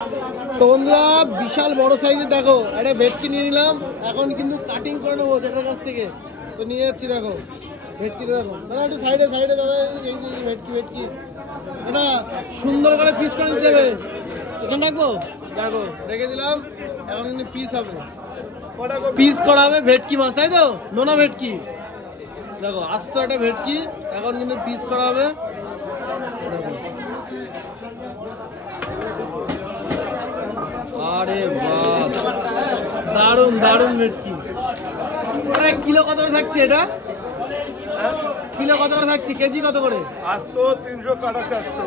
তো বন্ধুরা বিশাল বড় সাইজের দেখো একটা ভেটকি নিয়ে নিলাম, এখন কিন্তু কাটিং করে নেবো যেটার কাছ থেকে। তো নিয়ে যাচ্ছি, দেখো ভেটকি দেখো দাদা, একটু সাইডে সাইডে দাদা, এই ভেটকি ভেটকি এটা সুন্দর করে পিস করে নিতে হবে। এখানে রাখবো, দেখো রেখে দিলাম, এখন কিন্তু পিস হবে, পিস করা হবে ভেটকি মাছ, তাই তো নোনা ভেটকি। দেখো আস্ত একটা ভেটকি, এখন কিন্তু পিস করা হবে। আরে বাস, দারুন দারুন ভেটকি। কিলো কত করে থাকছে এটা? কিলো কত করে থাকছে, কেজি কত করে? আজ তো 300 কাটা 400।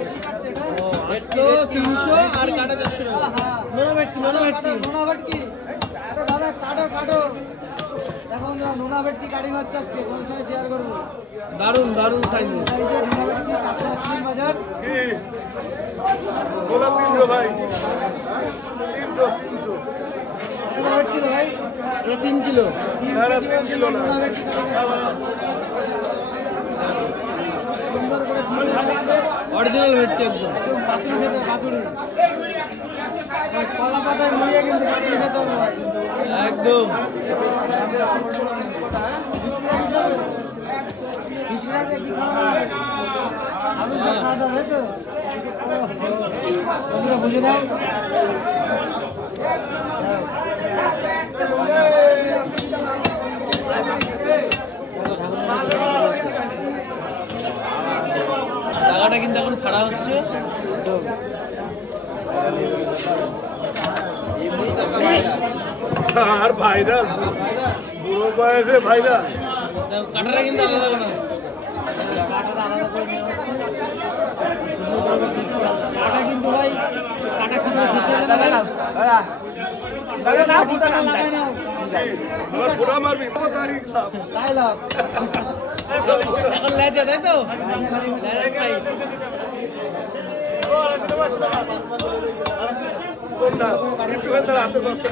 আজ তো 300 আর কাটা 400 টাকা। নোনা ভেটকি, নোনা ভেটকি, নোনা ভেটকি কাটো কাটো। দেখো নোনা ভেটকি কাটিং হচ্ছে আজকে, তোমার সঙ্গে শেয়ার করবো। দারুন দারুন সাইজের বাজার কি বলা 300 ভাই, 300 ছিল ভাই, এটা 3 কিলো। না 3 কিলো না, অরিজিনাল ভেটকি একদম পাতুরি খেতে, পাতুরি কলা পাতায় মুড়িয়ে কিন্তু পাতুরি খেতে হবে একদম। বুঝে নাও টাকাটা কিন্তু এখন ফাড়া হচ্ছে। আর ভাইরা বুড়ো বয়সে ভাইরা কাটাটা কিন্তু আলাদা করে, কাটা কিন্তু ভাই কাটা পুরা মারবি এখন লেজা, তাই তো কোনটা একটু হাতে কষ্ট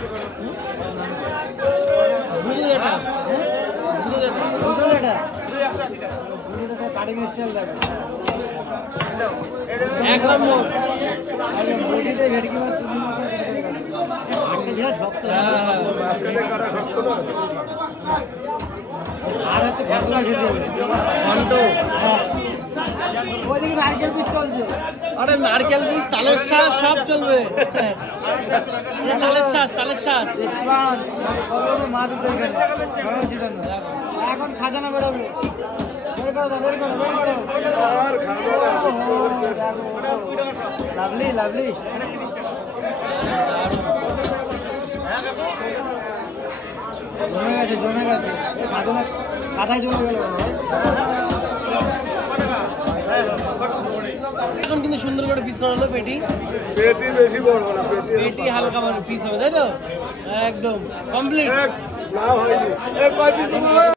কাটিং স্টাইল দেখো এক নম্বর। ভেটকি মাছ আর হচ্ছে নারকেল পিস চলছে। আরে নারকেল পিস, তালের শাঁস সব চলবে, তালের শাঁস, তালের শাঁস মাছ এখন খাজানা বেরোবে। লাভলি লাভলি জমে গেছে, জমে গেছে, কাদায় জমে গেল। এখন কিন্তু সুন্দর করে পিস করা হলো। পেটি পেটি বেশি বড় না, পেটি হালকা মানে পিস হবে, তাই তো একদম কমপ্লিট। না হয়নি